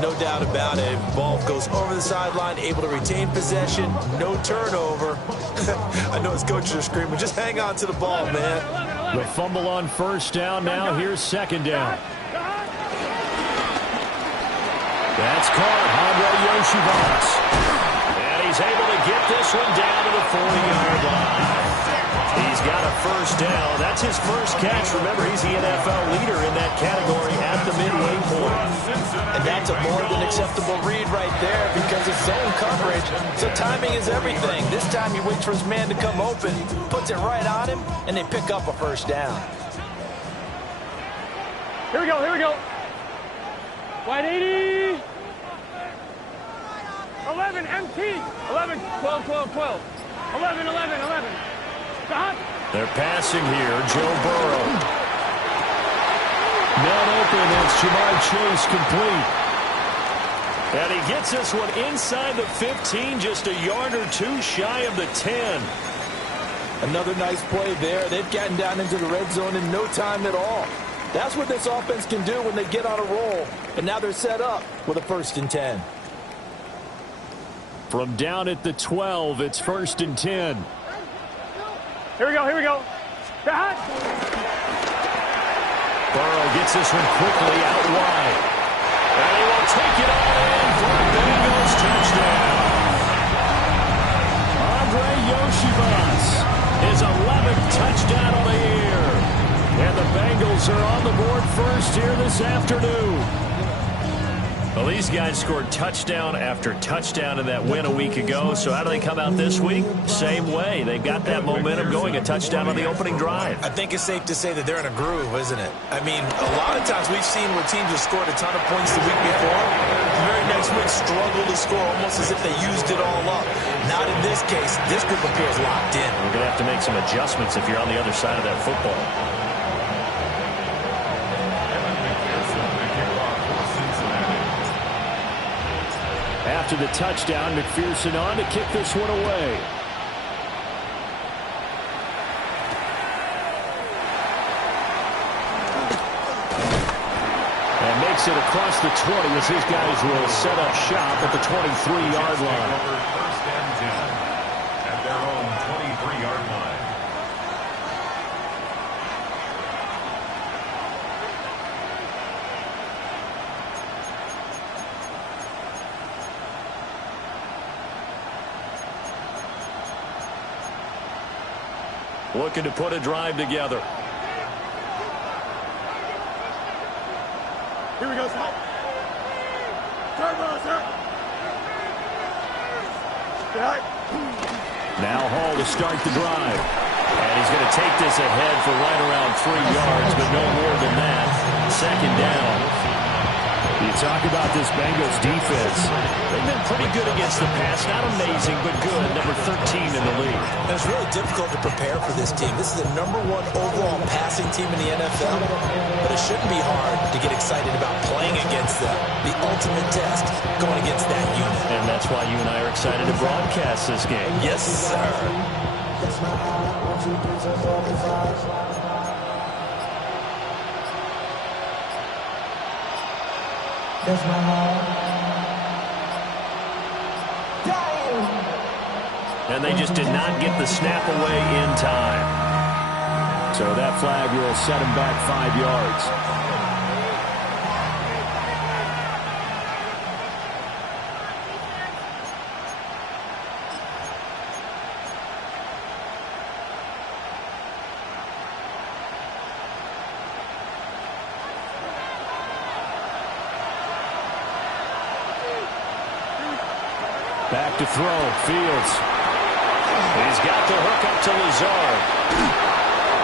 No doubt about it. Ball goes over the sideline, able to retain possession, no turnover. I know his coaches are screaming, just hang on to the ball, man. The fumble on first down. Now here's second down. That's caught. Andre Yoshivas. And he's able to get this one down to the 40-yard line. He's got a first down. That's his first catch. Remember, he's the NFL leader in that category at the midway point. And that's a more than acceptable read right there because it's zone coverage. So timing is everything. This time he waits for his man to come open, puts it right on him, and they pick up a first down. Here we go, here we go. Wide 80. 11, MT. 11, 12, 12, 12. 11, 11, 11. They're passing here. Joe Burrow. Man open. It's Jamar Chase complete. And he gets this one inside the 15, just a yard or two shy of the 10. Another nice play there. They've gotten down into the red zone in no time at all. That's what this offense can do when they get on a roll. And now they're set up with a 1st and 10. From down at the 12, it's 1st and 10. Here we go, here we go. Burrow gets this one quickly out wide. And he will take it all in for a Bengals touchdown. Andre Yoshivas, his 11th touchdown of the year. And the Bengals are on the board first here this afternoon. Well, these guys scored touchdown after touchdown in that win a week ago. So how do they come out this week? Same way. They've got that momentum going, a touchdown on the opening drive. I think it's safe to say that they're in a groove, isn't it? I mean, a lot of times we've seen where teams have scored a ton of points the week before. The very next week struggle to score almost as if they used it all up. Not in this case. This group appears locked in. We're going to have to make some adjustments if you're on the other side of that football. After the touchdown, McPherson on to kick this one away. And makes it across the 20 as his guys will set up shop at the 23-yard line. First and 10 at their own 23-yard line. Looking to put a drive together. Here we go, sir. Turbo, sir. Now Hall to start the drive. And he's going to take this ahead for right around 3 yards, but no more than that. Second down. You talk about this Bengals defense. They've been pretty good against the pass. Not amazing, but good. Number 13 in the league. And it's really difficult to prepare for this team. This is the #1 overall passing team in the NFL. But it shouldn't be hard to get excited about playing against them. The ultimate test going against that unit. And that's why you and I are excited to broadcast this game. Yes, sir. That's my home. And they just did not get the snap away in time. So that flag will set him back 5 yards. Back to throw. Fields. He's got the hook up to Lazard.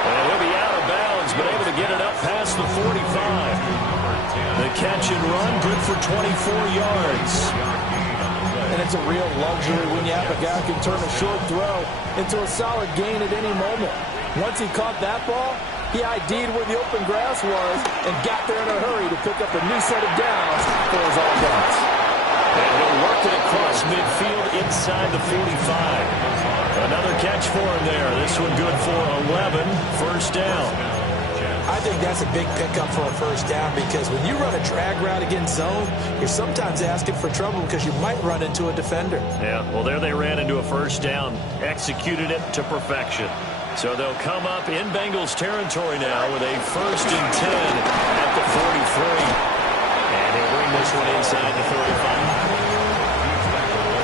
And he'll be out of bounds, but able to get it up past the 45. The catch and run, good for 24 yards. And it's a real luxury when you have a guy who can turn a short throw into a solid gain at any moment. Once he caught that ball, he ID'd where the open grass was and got there in a hurry to pick up a new set of downs for his offense. And he'll work it across midfield inside the 45. Another catch for him there. This one good for 11. First down. I think that's a big pickup for a first down because when you run a drag route against zone, you're sometimes asking for trouble because you might run into a defender. Yeah, well, there they ran into a first down, executed it to perfection. So they'll come up in Bengals territory now with a 1st and 10 at the 43. And he'll bring this one inside the 35.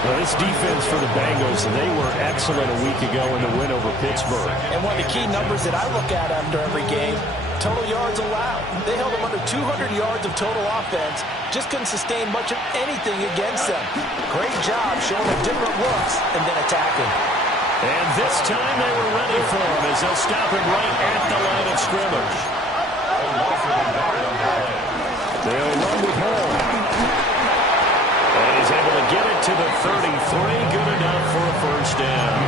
Well, this defense for the Bengals, they were excellent a week ago in the win over Pittsburgh. And one of the key numbers that I look at after every game, total yards allowed. They held them under 200 yards of total offense, just couldn't sustain much of anything against them. Great job showing them different looks and then attacking. And this time they were ready for him as they'll stop him right at the line of scrimmage. They'll run with Hall. And he's able to get it to the 33. Good enough for a first down.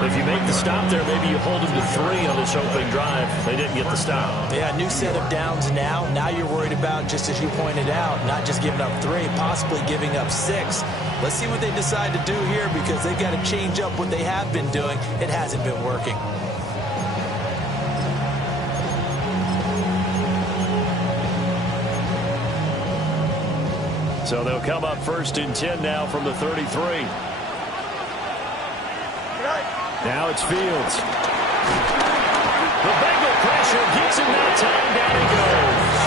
If you make the stop there, maybe you hold him to 3 on this opening drive. They didn't get the stop. Yeah, new set of downs now. Now you're worried about, just as you pointed out, not just giving up 3, possibly giving up 6. Let's see what they decide to do here because they've got to change up what they have been doing. It hasn't been working. So they'll come up 1st and 10 now from the 33. Now it's Fields. The Bengal pressure gets him that time. Down he goes.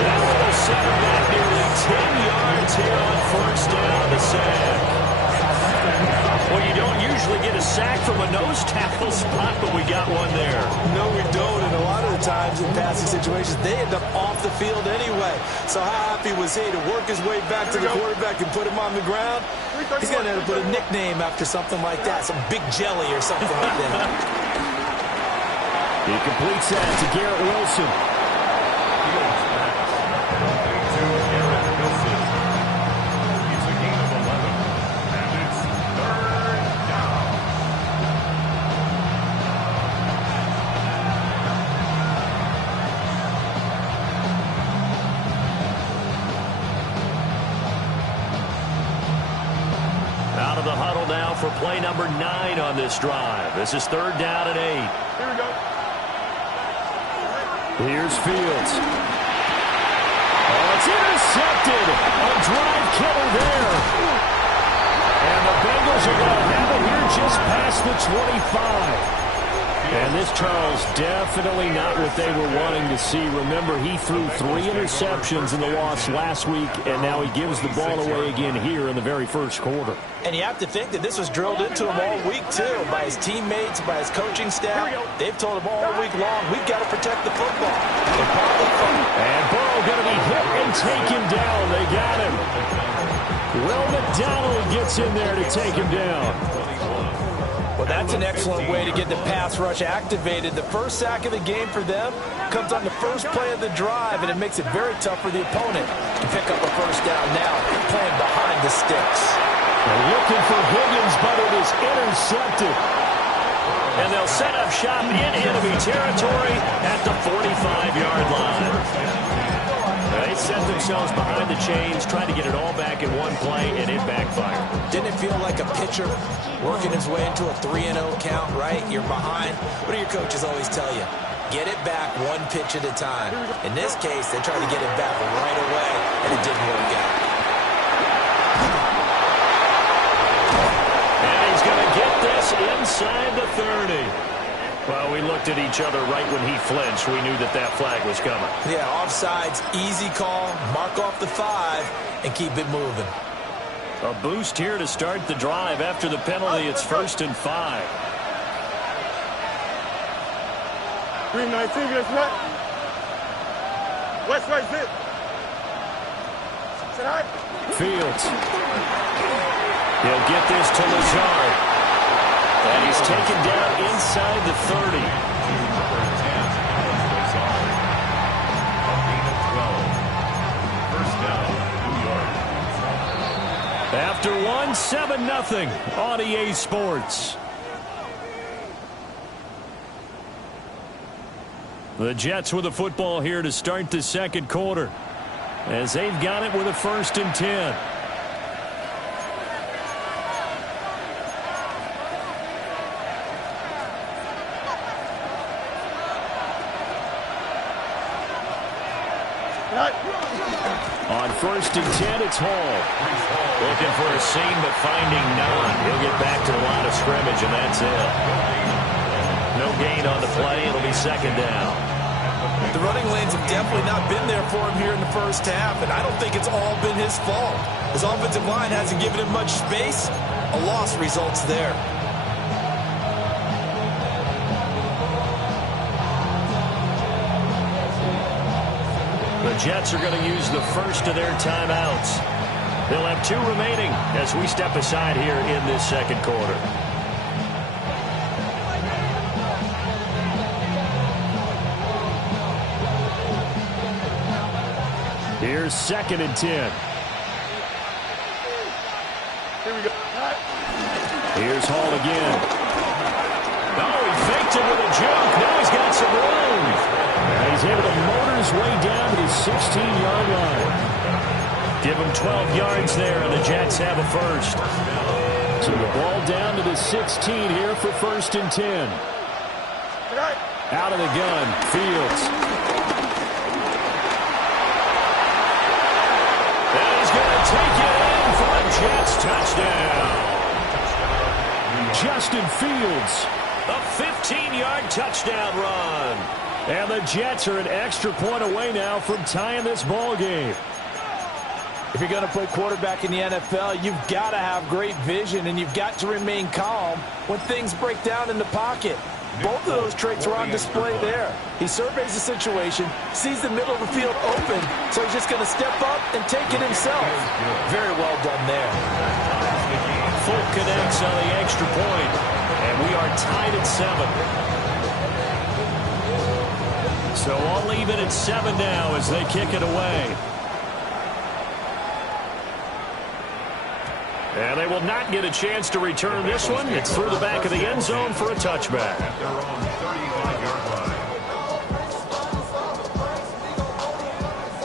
That will set him back nearly 10 yards here on 1st down to sack. Well, you don't usually get a sack from a nose tackle spot, but we got one there. No, we don't. And a lot of the times in passing situations, they end up off the field anyway. So how happy was he to work his way back to the quarterback and put him on the ground? He's going to have to put a nickname after something like that, some Big Jelly or something like that. He completes that to Garrett Wilson. It's a gain of 11, and it's 3rd down. Out of the huddle now for play number 9 on this drive. This is 3rd down and 8. Here we go. Here's Fields. Oh, it's intercepted. A drive killer there. And the Bengals are going to have it here just past the 25. And this, Charles, definitely not what they were wanting to see. Remember, he threw 3 interceptions in the loss last week, and now he gives the ball away again here in the very first quarter. And you have to think that this was drilled into him all week, too, by his teammates, by his coaching staff. They've told him all week long, we've got to protect the football. And Burrow going to be hit and taken down. They got him. Will McDonald gets in there to take him down. Well, that's an excellent way to get the pass rush activated. The first sack of the game for them comes on the first play of the drive, and it makes it very tough for the opponent to pick up a first down now, playing behind the sticks. They're looking for Higgins, but it is intercepted. And they'll set up shop in enemy territory at the 45-yard line. They set themselves behind the chains, trying to get it all back in one play, and it backfired. Didn't it feel like a pitcher working his way into a 3-0 count, right? You're behind. What do your coaches always tell you? Get it back one pitch at a time. In this case, they tried to get it back right away, and it didn't work out. And he's going to get this inside the 30. Well, we looked at each other right when he flinched. We knew that that flag was coming. Yeah, offsides, easy call, mark off the 5, and keep it moving. A boost here to start the drive. After the penalty, it's 1st and 5. 319, that's right. West right, zip. Sit high. Fields. He'll get this to Lazard. And he's taken down inside the 30. After 7-0 on EA Sports. The Jets with the football here to start the second quarter, as they've got it with a 1st and 10. On 1st and 10, it's Hall. Looking for a seam, but finding none. He'll get back to the line of scrimmage, and that's it. No gain on the play. It'll be 2nd down. The running lanes have definitely not been there for him here in the first half, and I don't think it's all been his fault. His offensive line hasn't given him much space. A loss results there. The Jets are going to use the first of their timeouts. They'll have 2 remaining as we step aside here in this 2nd quarter. Here's 2nd and 10. Here we go. Here's Hall again. Oh, he faked it with a juke. Now he's got some room. Now he's able to motor his way down to the 16-yard line. Give him 12 yards there, and the Jets have a first. So the ball down to the 16 here for 1st and 10. Out of the gun, Fields. And he's going to take it in for a Jets touchdown. Justin Fields. A 15-yard touchdown run. And the Jets are an extra point away now from tying this ball game. If you're going to play quarterback in the NFL, you've got to have great vision, and you've got to remain calm when things break down in the pocket. Both of those traits are on display there. He surveys the situation, sees the middle of the field open, so he's just going to step up and take it himself. Very well done there. Full connects on the extra point, and we are tied at 7. So all even at 7 now as they kick it away. And they will not get a chance to return this one. It's through the back of the end zone for a touchback.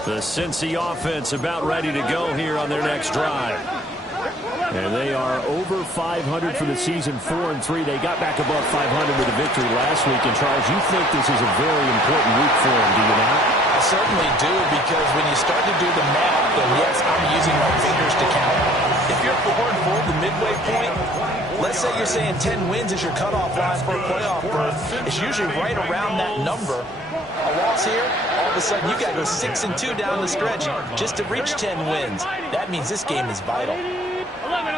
The Cincy offense about ready to go here on their next drive. And they are over 500 for the season, 4-3. They got back above 500 with a victory last week. And, Charles, you think this is a very important week for them, do you not? I certainly do, because when you start to do the math, then yes, I'm using my fingers to count. If you're 4-4, the midway point, let's say you're saying 10 wins is your cutoff line for a playoff berth. It's usually right around that number. A loss here, all of a sudden you got to go 6-2 down the stretch just to reach 10 wins. That means this game is vital. 11.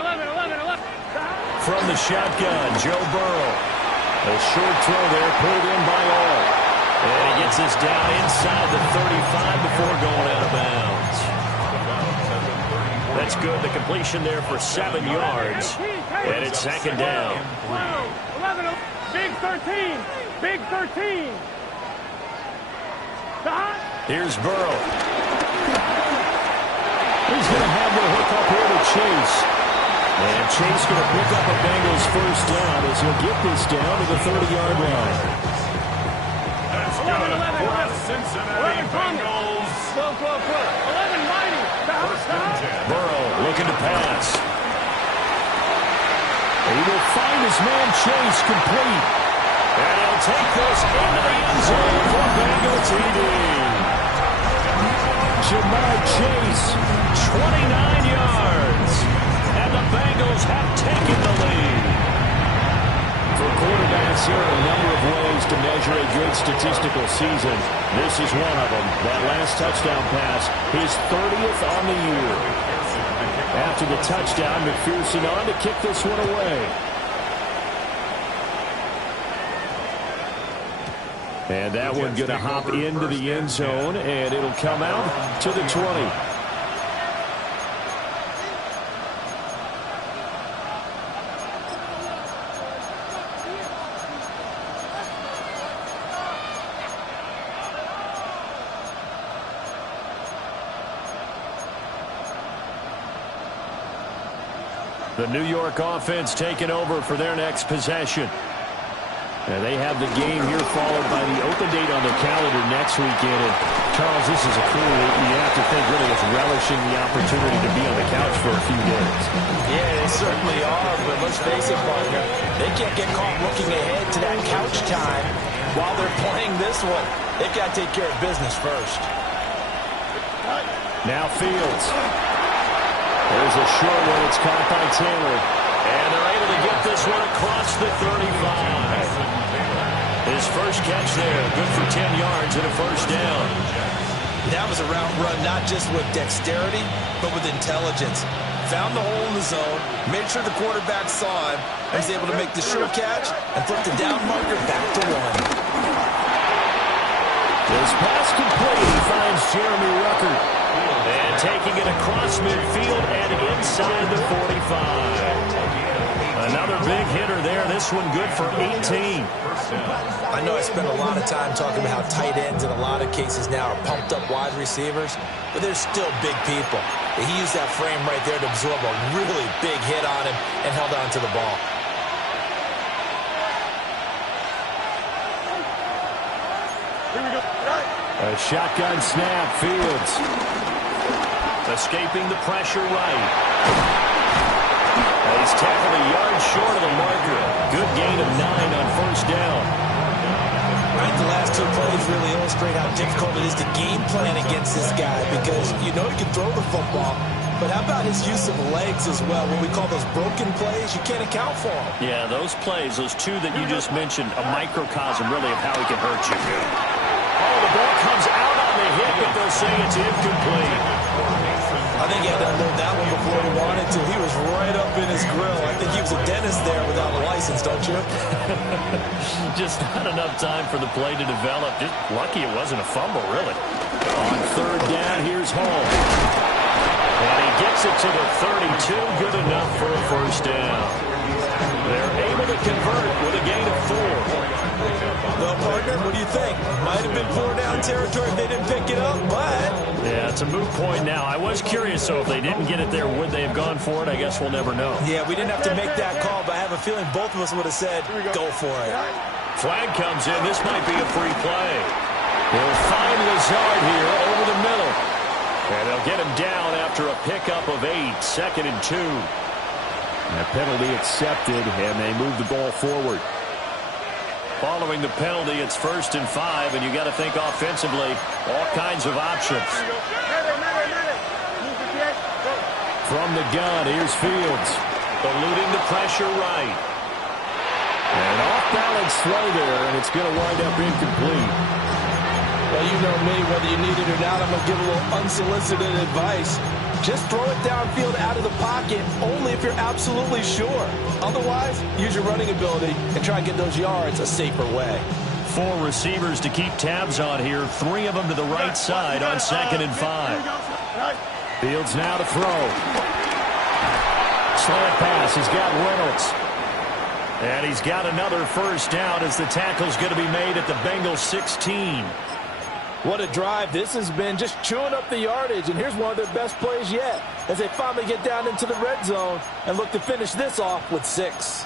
From the shotgun, Joe Burrow. A short throw there, pulled in by all. And he gets this down inside the 35 before going out of bounds. That's good. The completion there for 7 yards. And it's 2nd down. 11, big 13. Big 13. Here's Burrow. He's going to have the hook up here to Chase. And Chase going to pick up a Bengals first down as he'll get this down to the 30-yard line. That's good for the Cincinnati Bengals. 12. 11, mighty. Burrow looking to pass. He will find his man Chase complete. And he'll take this into the end zone for Bengal TD. Jamar Chase, 29 yards. And the Bengals have taken the lead. For quarterbacks, here are a number of ways to measure a good statistical season. This is one of them. That last touchdown pass, his 30th on the year. After the touchdown, McPherson on to kick this one away. And that one going to hop into the end zone, and it'll come out to the 20. The New York offense taking over for their next possession. And they have the game here followed by the open date on the calendar next weekend. And Charles, this is a crew that you have to think really is relishing the opportunity to be on the couch for a few days. Yeah, they certainly are, but let's face it, partner, they can't get caught looking ahead to that couch time while they're playing this one. They've got to take care of business first. Now Fields. There's a short one. It's caught by Taylor. And they're able to get this one across the 35. His first catch there, good for 10 yards and a first down. That was a route run not just with dexterity, but with intelligence. Found the hole in the zone, made sure the quarterback saw him, and was able to make the sure catch and flip the down marker back to 1. This pass complete. He finds Jeremy Ruckert. And taking it across midfield and inside the 45. Another big hitter there. This one good for 18. I know I spend a lot of time talking about how tight ends in a lot of cases now are pumped up wide receivers, but they're still big people. He used that frame right there to absorb a really big hit on him and held on to the ball. Here we go. A shotgun snap. Fields escaping the pressure right. He's tackled a yard short of the marker. Good gain of 9 on first down. Right, the last 2 plays really illustrate how difficult it is to game plan against this guy because you know he can throw the football, but how about his use of legs as well? What we call those broken plays, you can't account for them. Yeah, those plays, those 2 that you just mentioned, a microcosm really of how he can hurt you. Oh, the ball comes out on the hit, but they'll say it's incomplete. I think he had to unload that one before he wanted to. He was right up in his grill. I think he was a dentist there without a license, don't you? Just not enough time for the play to develop. Just lucky it wasn't a fumble, really. On third down, here's Hall. And he gets it to the 32. Good enough for a first down. They're able to convert with a gain of 4. Well, partner, what do you think? Might have been 4-down territory if they didn't pick it up, but... Yeah, it's a moot point now. I was curious, so if they didn't get it there, would they have gone for it? I guess we'll never know. Yeah, we didn't have to make that call, but I have a feeling both of us would have said, go for it. Flag comes in. This might be a free play. They'll find Lazard here over the middle. And they'll get him down after a pickup of 8, 2nd and 2. A penalty accepted, and they move the ball forward. Following the penalty, it's 1st and 5, and you got to think offensively, all kinds of options. From the gun, here's Fields, eluding the pressure right. An off-balance throw there, and it's going to wind up incomplete. Well, you know me, whether you need it or not, I'm going to give a little unsolicited advice. Just throw it downfield out of the pocket only if you're absolutely sure. Otherwise, use your running ability and try and get those yards a safer way. 4 receivers to keep tabs on here. 3 of them to the right side on 2nd and 5. Fields now to throw. Slant pass. He's got Reynolds. And he's got another first down as the tackle's going to be made at the Bengals 16. What a drive this has been, just chewing up the yardage, and here's one of their best plays yet as they finally get down into the red zone and look to finish this off with 6.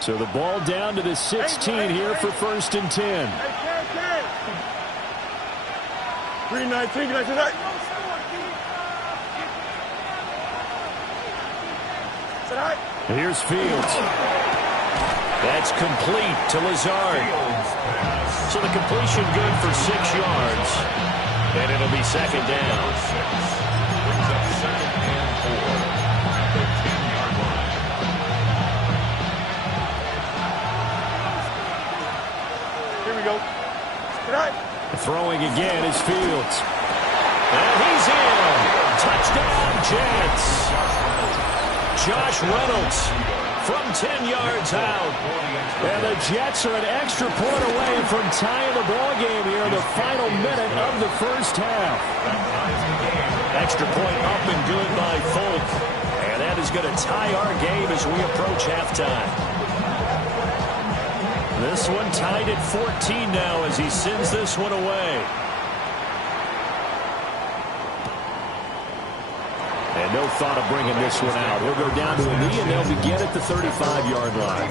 So the ball down to the 16 here for 1st and 10. 3-9. Here's Fields. That's complete to Lazard. So the completion good for 6 yards. And it'll be 2nd down. Brings up 2nd and 4 at the 10-yard line. Here we go. Throwing again is Fields. And he's in. Touchdown, Jets. Josh Reynolds from 10 yards out. And the Jets are an extra point away from tying the ball game here in the final minute of the first half. Extra point up and good by Folk. And that is going to tie our game as we approach halftime. This one tied at 14 now as he sends this one away. And no thought of bringing this one out. He'll go down to a knee, and they'll begin at the 35-yard line.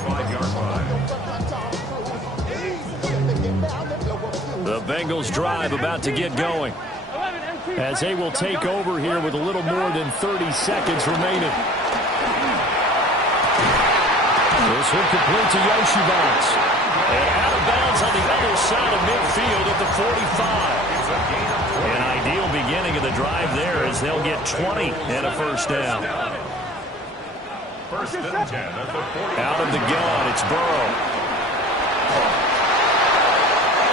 The Bengals drive about to get going as they will take over here with a little more than 30 seconds remaining. This one complete to Yoshibans. And out of bounds on the other side of midfield at the 45. An ideal beginning of the drive there as they'll get 20 and a first down. First and 10 at the 40. Out of the gun, it's Burrow.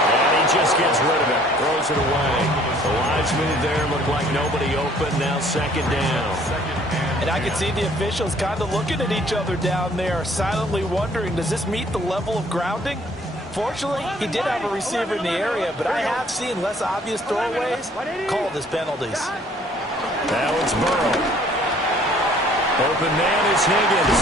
And he just gets rid of it, throws it away. The wise move there, looked like nobody open, now second down. And I can see the officials kind of looking at each other down there, silently wondering, does this meet the level of grounding? Fortunately, he did have a receiver in the area, but I have seen less obvious throwaways called as penalties. Now it's Burrow. Open man is Higgins.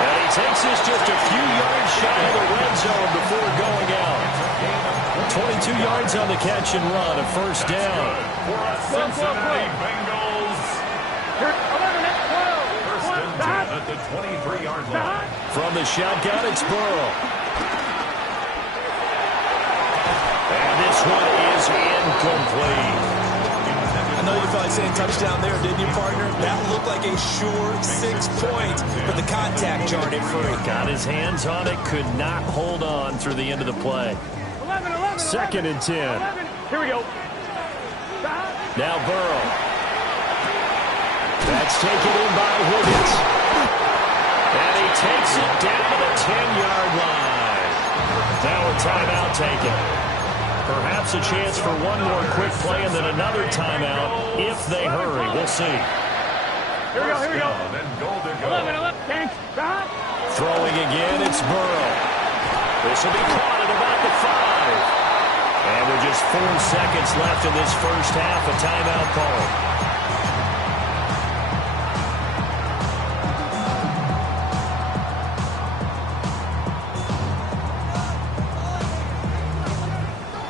And he takes this just a few yards shy of the red zone before going out. 22 yards on the catch and run, a first down. Cincinnati Bengals. 11, 12. First and 10 at the 23-yard line. From the shotgun, it's Burrow. And this one is incomplete. I know you felt like saying touchdown there, didn't you, partner? That looked like a sure 6 points, but the contact jarred it free. Got his hands on it, could not hold on through the end of the play. 11. Second and 10. 11. Here we go. Now Burrow. That's taken in by Higgins. And he takes it down to the 10-yard line. Now a timeout taken. Perhaps a chance for one more quick play and then another timeout if they hurry. We'll see. Here we go. Then goal to go. 11. Thanks. Throwing again, it's Burrow. This will be caught at about the 5. And with just 4 seconds left in this first half, a timeout call.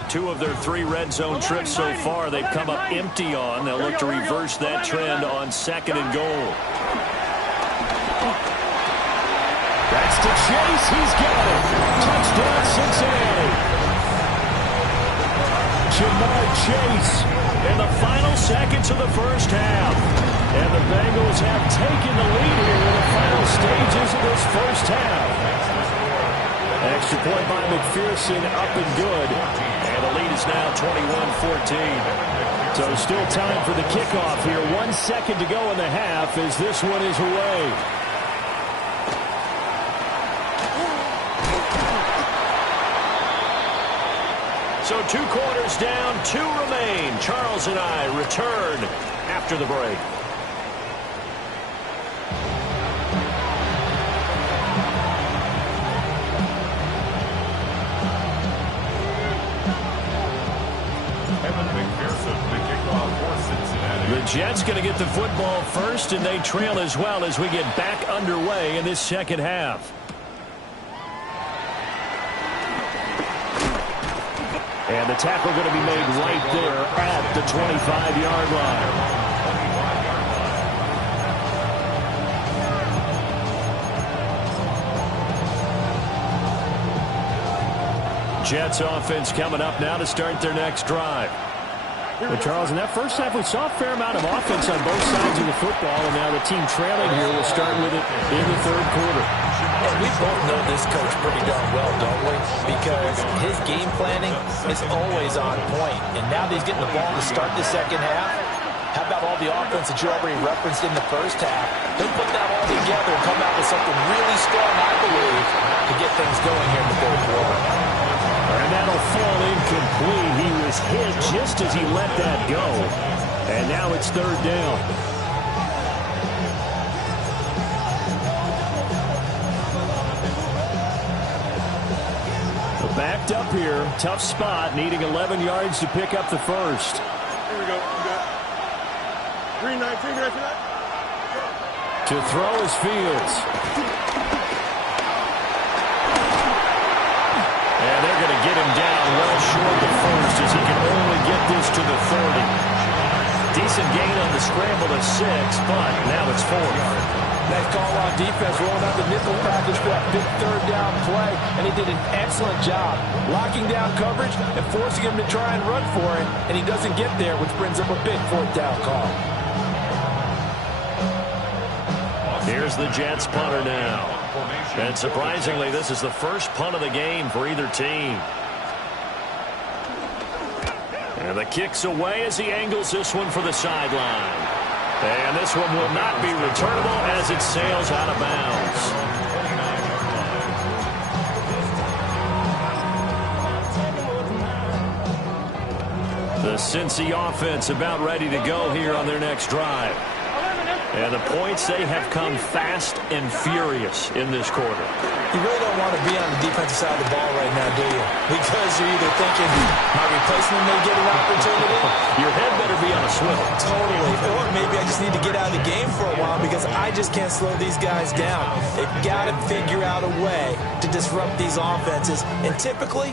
Two of their 3 red zone trips so far, they've come up empty on. They'll look to reverse that trend on second and goal. That's to Chase. He's got it. Touchdown, Cincinnati. Jamar Chase in the final seconds of the first half. And the Bengals have taken the lead here in the final stages of this first half. Extra point by McPherson, up and good. And the lead is now 21-14. So still time for the kickoff here. 1 second to go in the half as this one is away. So 2 quarters down, 2 remain. Charles and I return after the break. The Jets going to get the football first, and they trail as well as we get back underway in this second half. And the tackle going to be made right there at the 25-yard line. Jets offense coming up now to start their next drive. Well, Charles, in that first half, we saw a fair amount of offense on both sides of the football, and now the team trailing here will start with it in the third quarter. And we both know this coach pretty darn well, don't we? Because his game planning is always on point. And now that he's getting the ball to start the second half, how about all the offense that you already referenced in the first half? He'll put that all together and come out with something really strong, I believe, to get things going here in the third quarter. And that'll fall incomplete. He was hit just as he let that go. And now it's third down. Backed up here. Tough spot. Needing 11 yards to pick up the first. Here we go. Green 19, To throw is Fields. And they're going to get him down well short the first as he can only get this to the 30. Decent gain on the scramble of 6, but now it's 4. Nice call on defense, rolling out the nickel package for that big third down play, and he did an excellent job locking down coverage and forcing him to try and run for it, and he doesn't get there, which brings up a big fourth down call. Here's the Jets punter now. And surprisingly, this is the first punt of the game for either team. And the kick's away as he angles this one for the sideline. And this one will not be returnable as it sails out of bounds. The Cincy offense about ready to go here on their next drive. And the points, they have come fast and furious in this quarter. You really don't want to be on the defensive side of the ball right now, do you? Because you're either thinking, my replacement may get an opportunity. Your head better be on a swivel. Totally. Or maybe I just need to get out of the game for a while because I just can't slow these guys down. They've got to figure out a way to disrupt these offenses. And typically,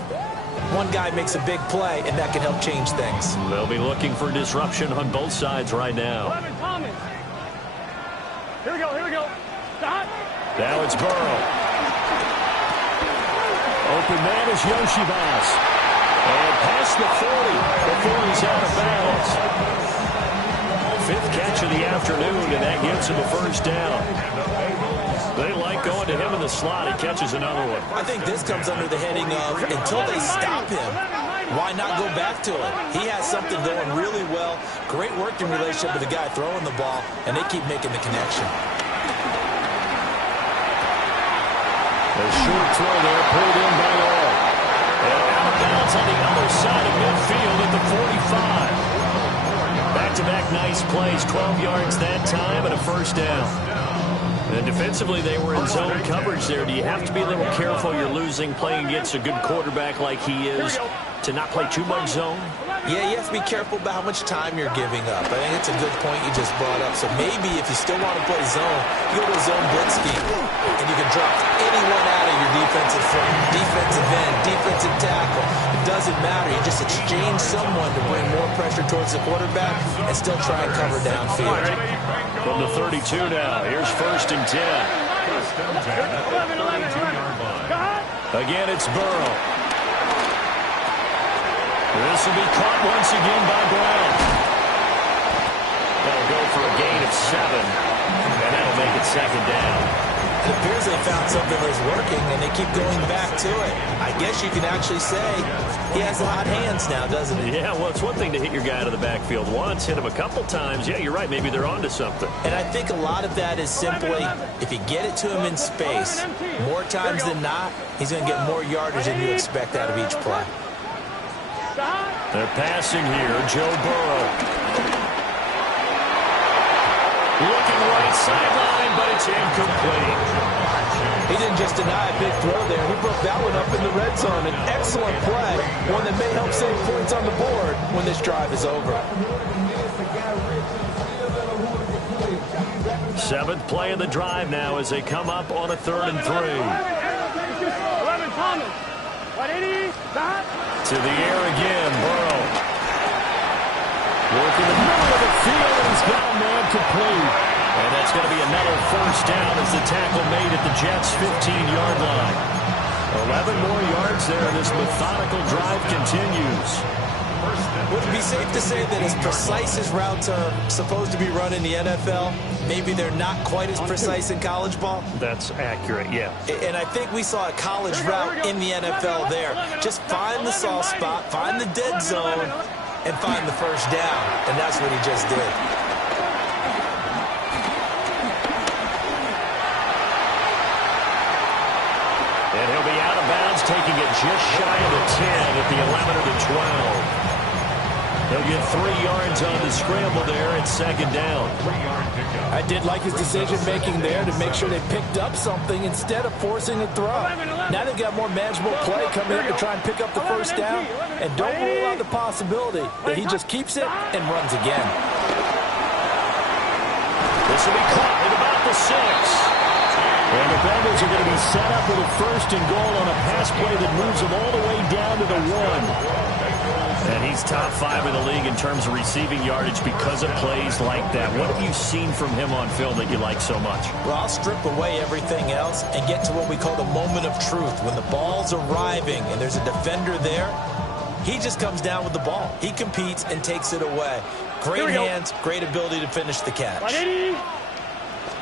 one guy makes a big play, and that can help change things. They'll be looking for disruption on both sides right now. Here we go. Stop. Now it's Burrow. Open man is Yoshibas. And past the 40 before he's out of bounds. Fifth catch of the afternoon, and that gets him a first down. They like going to him in the slot. He catches another one. I think this comes under the heading of until they stop him, why not go back to it? He has something going really well. Great working relationship with the guy throwing the ball, and they keep making the connection. A short throw there, pulled in by Law. And out of bounds on the other side of midfield at the 45. Back-to-back nice plays, 12 yards that time and a first down. And defensively, they were in zone coverage there. Do you have to be a little careful? You're losing, playing against a good quarterback like he is, to not play too much zone? Yeah, you have to be careful about how much time you're giving up. I think it's a good point you just brought up. So maybe if you still want to play zone, you go to a zone blitz scheme, and you can drop anyone out of your defensive front, defensive end, defensive tackle. It doesn't matter. You just exchange someone to bring more pressure towards the quarterback and still try and cover downfield. From the 32 now, here's 1st and 10. 11. Again, it's Burrow. This will be caught once again by Brown. That'll go for a gain of 7, and that'll make it 2nd down. It appears they found something that's working, and they keep going back to it. I guess you can actually say he has hot hands now, doesn't he? Yeah, well, it's one thing to hit your guy out of the backfield once, hit him a couple times. Yeah, you're right. Maybe they're onto something. And I think a lot of that is simply, if you get it to him in space, more times than not, he's going to get more yardage than you expect out of each play. They're passing here. Joe Burrow. Looking right sideline, but it's incomplete. He didn't just deny a big throw there. He broke that one up in the red zone. An excellent play, one that may help save points on the board when this drive is over. 7th play of the drive now as they come up on a 3rd and 3. 11, Thomas. 180, stop. To the air again, Burrow. Working the middle of the field, and he's got a man complete. And that's going to be another first down as the tackle made at the Jets' 15-yard line. 11 more yards there, and this methodical drive continues. Would it be safe to say that as precise as routes are supposed to be run in the NFL, maybe they're not quite as precise in college ball? That's accurate, yeah. And I think we saw a college route in the NFL there. Just find the soft spot, find the dead zone, and find the first down. And that's what he just did. And he'll be out of bounds, taking it just shy of the 10 at the 11 or the 12. They'll get 3 yards on the scramble there at 2nd down. I did like his decision-making there to make sure they picked up something instead of forcing a throw. Now they've got more manageable play coming up to try and pick up the first down. And don't rule out the possibility that he just keeps it and runs again. This will be caught at about the 6. And the Bengals are going to be set up with a 1st and goal on a pass play that moves them all the way down to the 1. And he's top 5 in the league in terms of receiving yardage because of plays like that. What have you seen from him on film that you like so much? Well, I'll strip away everything else and get to what we call the moment of truth. When the ball's arriving and there's a defender there, he just comes down with the ball. He competes and takes it away. Great hands, great ability to finish the catch. 180,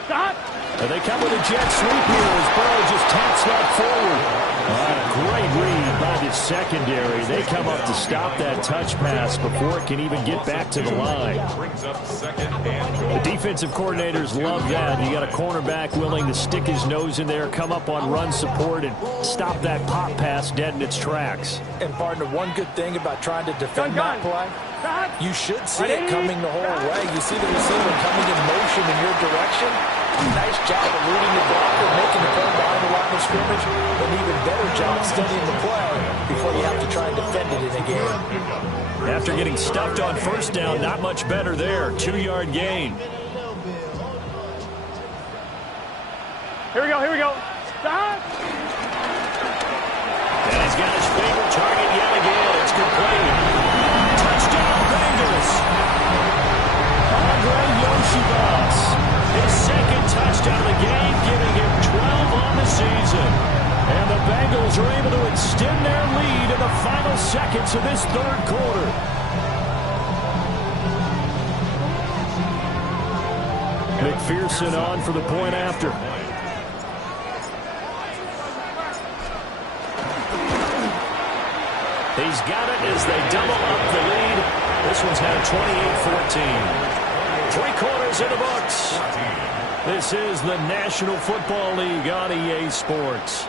stop. And they come with a jet sweep here as Burrow just taps that forward. Great read by the secondary. They come up to stop that touch pass before it can even get back to the line. The defensive coordinators love that. You got a cornerback willing to stick his nose in there, come up on run support, and stop that pop pass dead in its tracks. And, partner, one good thing about trying to defend that play, you should see it coming the whole way. You see the receiver coming in motion in your direction. Nice job eluding the blocker, making the play behind the line of scrimmage. An even better job studying the play before you have to try and defend it in a game. After getting stuffed on first down, not much better there. 2-yard gain. Here we go, here we go. Stop! And he's got his favorite target yet again. It's complete. Touchdown, Bengals. Andre Yoshibas. His second touchdown of the game, giving him 12 on the season. And the Bengals are able to extend their lead in the final seconds of this third quarter. McPherson on for the point after. He's got it as they double up the lead. This one's now 28-14. 3 quarters in the books. This is the National Football League on EA Sports.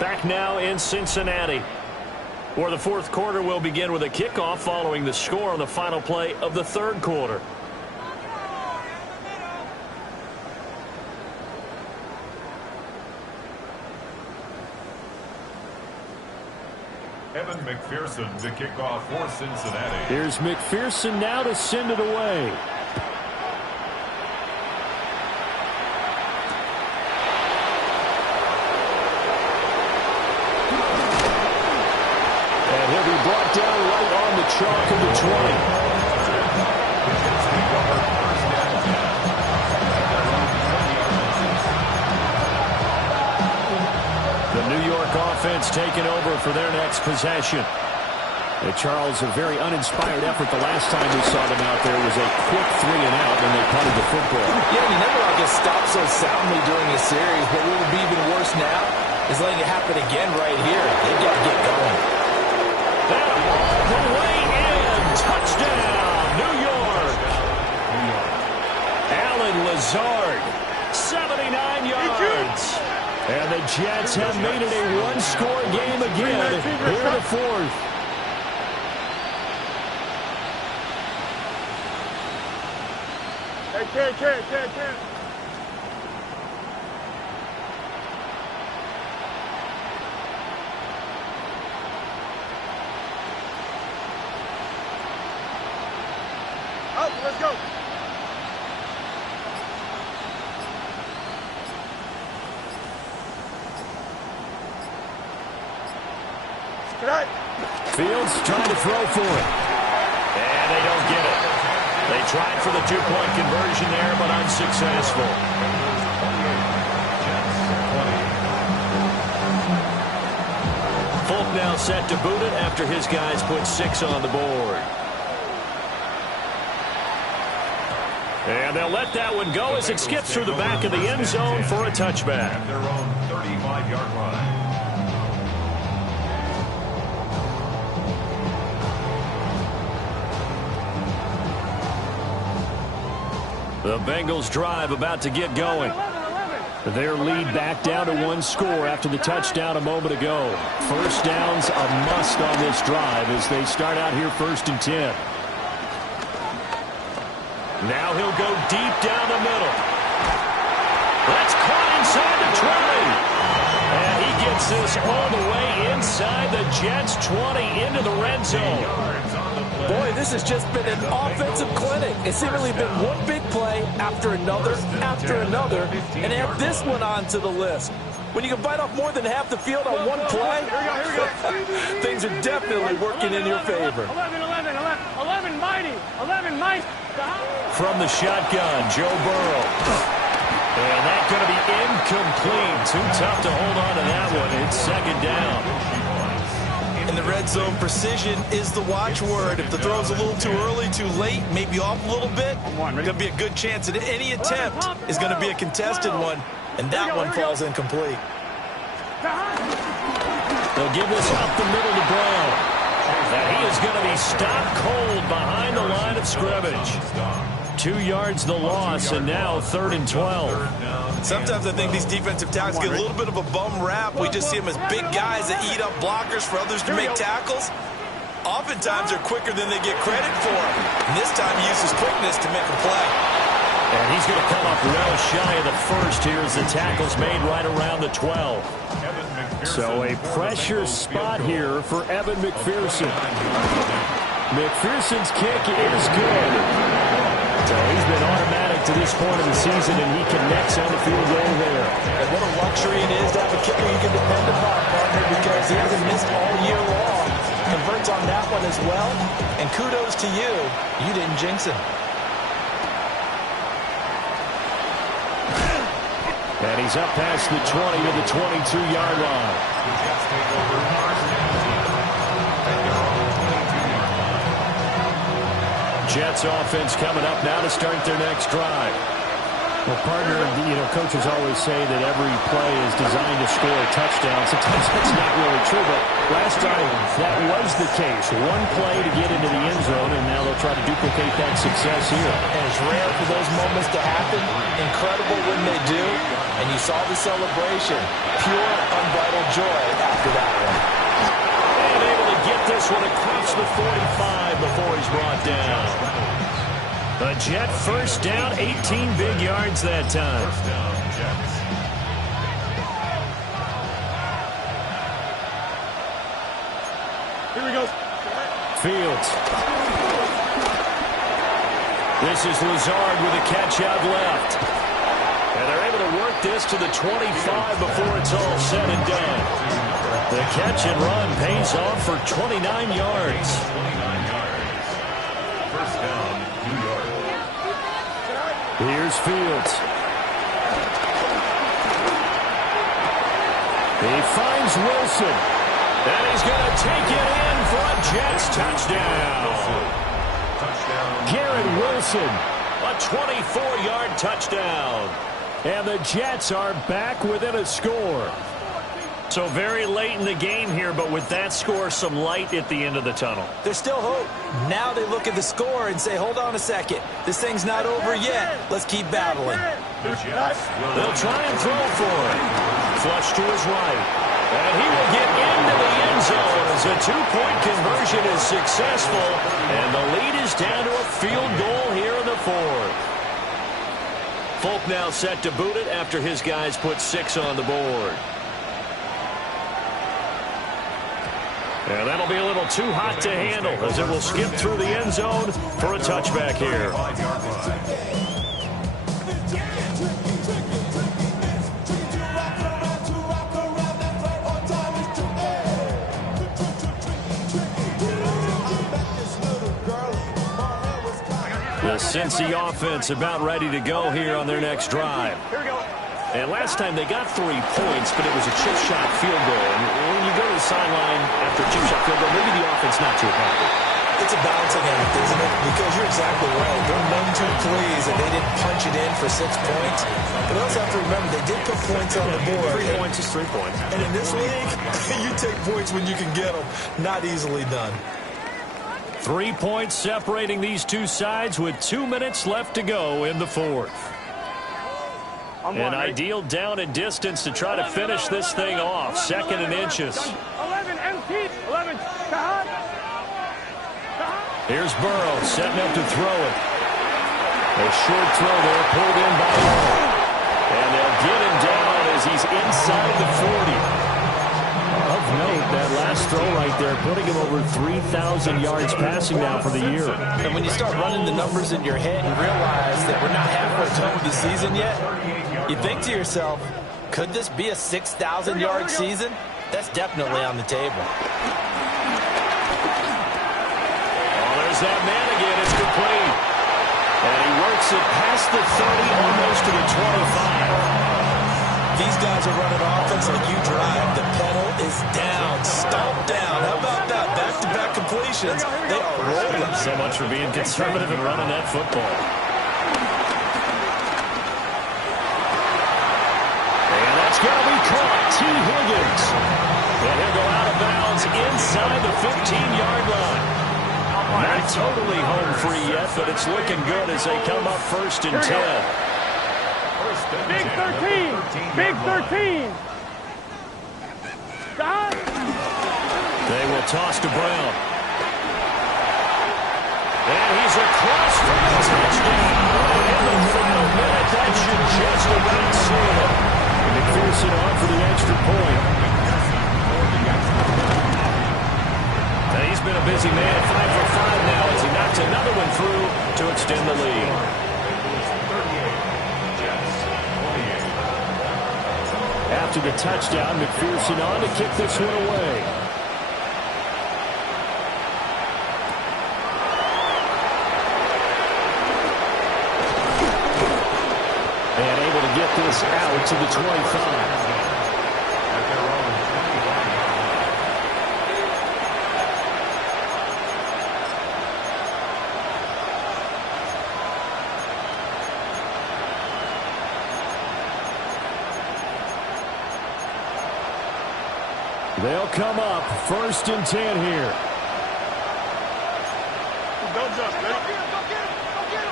Back now in Cincinnati, where the fourth quarter will begin with a kickoff following the score on the final play of the third quarter. Evan McPherson to kick off for Cincinnati. Here's McPherson now to send it away. And he'll be brought down right on the chalk of the 20. New York offense taking over for their next possession. Charles, a very uninspired effort the last time we saw them out there was a quick 3-and-out when they punted the football. Yeah, you never like get stopped so soundly during a series, but what would be even worse now is letting it happen again right here. They've got to get going. That all the way in. Touchdown, New York. Alan Lazard, 79 yards. And the Jets have made it a one-score game again here in the fourth. Hey, kid. Up, let's go. Fields trying to throw for it. And they don't get it. They tried for the two-point conversion there, but unsuccessful. Folk now set to boot it after his guys put 6 on the board. And they'll let that one go as it skips through the back of the end zone for a touchback. At their own 35-yard line. The Bengals drive about to get going. Their lead back down to 1 score after the touchdown a moment ago. First down's a must on this drive as they start out here 1st and 10. Now he'll go deep down the middle. That's caught inside the 20. And he gets this all the way inside the Jets 20 into the red zone. Boy, this has just been an offensive clinic. It's seemingly been one big play after another, and add this one onto the list. When you can bite off more than half the field on one play, things are definitely working in your favor. 11, mighty. From the shotgun, Joe Burrow. And that's going to be incomplete. Too tough to hold on to that one. It's 2nd down. In the red zone, precision is the watchword. If the throw's a little too early, too late, maybe off a little bit, going to be a good chance that any attempt is going to be a contested one, and that one falls incomplete. They'll give this up the middle to Brown. And he is going to be stopped cold behind the line of scrimmage. 2 yards the loss, and now 3rd and 12. Sometimes I think these defensive tackles get a little bit of a bum rap. We just see them as big guys that eat up blockers for others to make tackles. Oftentimes they're quicker than they get credit for. And this time he uses quickness to make a play. And he's going to come up well shy of the first here as the tackle's made right around the 12. So a pressure spot here for Evan McPherson. McPherson's kick is good. So he's been automatic to this point of the season, and he connects on the field goal there. And what a luxury it is to have a kicker you can depend upon, partner, because he hasn't missed all year long. Converts on that one as well. And kudos to you. You didn't jinx him. And he's up past the 20 to the 22-yard line. Jets offense coming up now to start their next drive. Well, partner, coaches always say that every play is designed to score a touchdown. Sometimes that's not really true, but last time that was the case. One play to get into the end zone, and now they'll try to duplicate that success here. And it's rare for those moments to happen. Incredible when they do. And you saw the celebration. Pure, unbridled joy after that one. And able to get this one across the 45 before he's brought down. A Jet first down, 18 big yards that time. First down, Jets. Here we go. Fields. This is Lazard with a catch out left. And they're able to work this to the 25 before it's all said and done. The catch and run pays off for 29 yards. 29 yards. First down, New York. Here's Fields. He finds Wilson. And he's going to take it in for a Jets touchdown. Garrett Wilson, a 24-yard touchdown. And the Jets are back within a score. So very late in the game here, but with that score, some light at the end of the tunnel. There's still hope. Now they look at the score and say, hold on a second. This thing's not over yet. Let's keep battling. They'll try and throw for it. Flush to his right. And he will get into the end zone as a two-point conversion is successful. And the lead is down to a field goal here in the fourth. Folk now set to boot it after his guys put 6 on the board. And that'll be a little too hot to handle as it will skip through the end zone for a touchback here. The Cincy offense about ready to go here on their next drive. Here we go. And last time they got 3 points, but it was a chip shot field goal. And when you go to the sideline after a chip shot field goal, maybe the offense not too happy. It's a balancing act, isn't it? Because you're exactly right. They're none too pleased that they didn't punch it in for 6 points. But also have to remember, they did put points on the board. 3 points is 3 points. And in this league, you take points when you can get them. Not easily done. 3 points separating these two sides with 2 minutes left to go in the fourth. An ideal down and distance to try to finish this thing off. 2nd and inches. 11, empty. 11, Kahan. Here's Burrow setting up to throw it. A short throw there pulled in by Hall. And they'll get him down as he's inside the 40. Of note, that last throw right there, putting him over 3,000 yards passing now for the year. And when you start running the numbers in your head and realize that we're not halfway done with the season yet, you think to yourself, could this be a 6,000-yard season? That's definitely on the table. Oh, there's that man again. It's complete. And he works it past the 30, almost to the 25. these guys are running offense like you drive. The pedal is down, stomp down. How about that? Back-to-back completions. They are rolling. So much for being conservative and running that football. And that's going to be caught. T. Higgins. And he'll go out of bounds inside the 15-yard line. Not totally home free yet, but it's looking good as they come up 1st and 10. Big 13. Big 13. Stop. They will toss to Brown. And he's across for the touchdown. In the final minute, that should just about seal it. McPherson on for the extra point. Now he's been a busy man, 5 for 5 now as he knocks another one through to extend the lead. After the touchdown, McPherson on to kick this one away. And able to get this out to the 25. They'll come up 1st and 10 here. Don't jump, ready?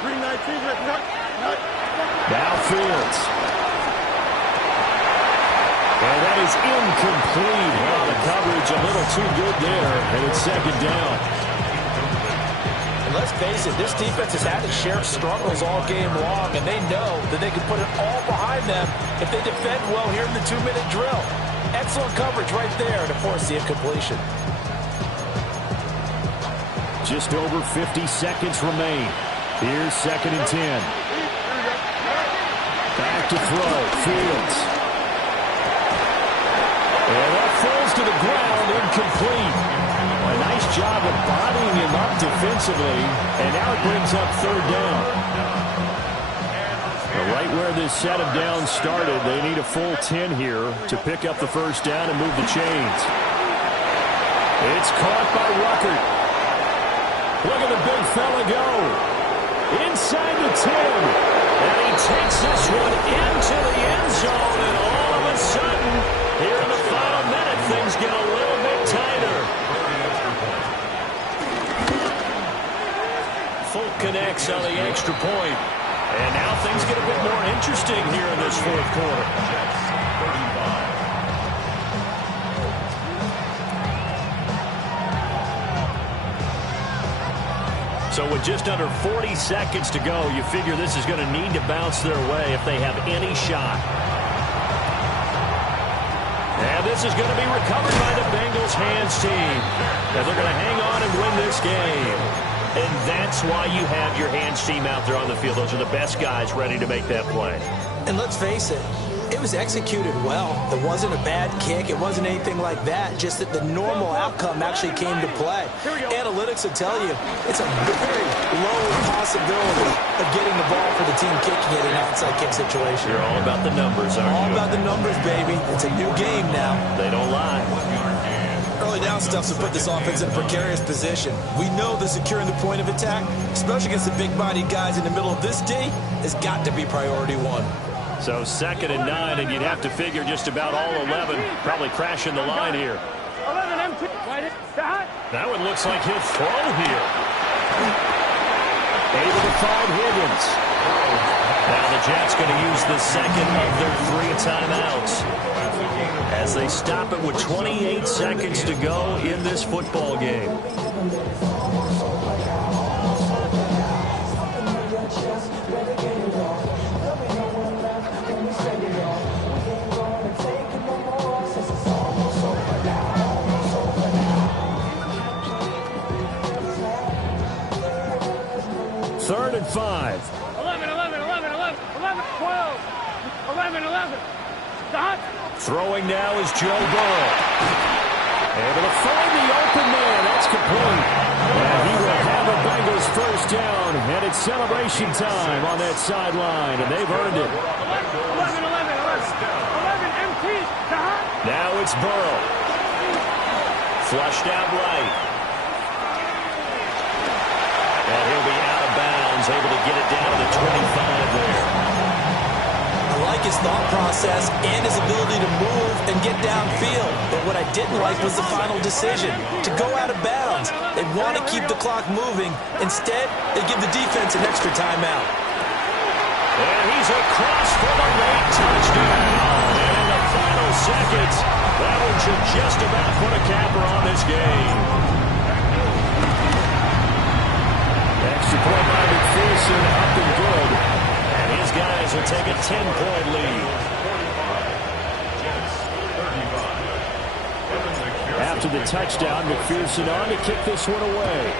Green 19, Now Fields. And that is incomplete. Well, the coverage a little too good there, and it's 2nd down. And let's face it, this defense has had its share of struggles all game long, and they know that they can put it all behind them if they defend well here in the 2-minute drill. Excellent coverage right there to force the incompletion. Just over 50 seconds remain. Here's 2nd and 10. Back to throw. Fields. And that falls to the ground, incomplete. A nice job of bodying him up defensively, and now it brings up 3rd down. Right where this set of downs started, they need a full 10 here to pick up the 1st down and move the chains. It's caught by Ruckert. Look at the big fella go. Inside the 10. And he takes this one into the end zone, and all of a sudden, here in the final minute, things get a little bit tighter. Full connects on the extra point. And now things get a bit more interesting here in this 4th quarter. So with just under 40 seconds to go, you figure this is going to need to bounce their way if they have any shot. And this is going to be recovered by the Bengals hands team. And they're going to hang on and win this game. And that's why you have your hands team out there on the field. Those are the best guys ready to make that play. And let's face it, it was executed well. It wasn't a bad kick. It wasn't anything like that. Just that the normal outcome actually came to play. Analytics will tell you it's a very low possibility of getting the ball for the team kicking it in an outside kick situation. You're all about the numbers, aren't you? All about the numbers, baby. It's a new game now. They don't lie. Early down stuff's to put this offense in a precarious position. We know that securing the point of attack, especially against the big-bodied guys in the middle of this D, has got to be priority 1. So 2nd and 9, and you'd have to figure just about all 11 probably crashing the line here. 11 M2. That one looks like he'll throw here. Able to find Higgins. Now the Jets going to use the 2nd of their 3 timeouts as they stop it with 28 seconds to go in this football game. Third and 5. 11, 11, 11, 11, 11, 12, 11, 11. Stop. Throwing now is Joe Burrow. Able to find the open man. That's complete. And he will have a Bengals 1st down. And it's celebration time on that sideline. And they've earned it. 11, 11, 11, 11, 11, Now it's Burrow. Flushed out right. And he'll be out of bounds, able to get it down to the 25 there. I like his thought process and his ability to move and get downfield. But what I didn't like was the final decision, to go out of bounds. They want to keep the clock moving. Instead, they give the defense an extra timeout. And he's across for the late touchdown. And in the final seconds, that one should just about put a capper on this game. Extra point by McPherson, up and good. And his guys will take a 10-point lead. After the touchdown, McPherson on to kick this one away.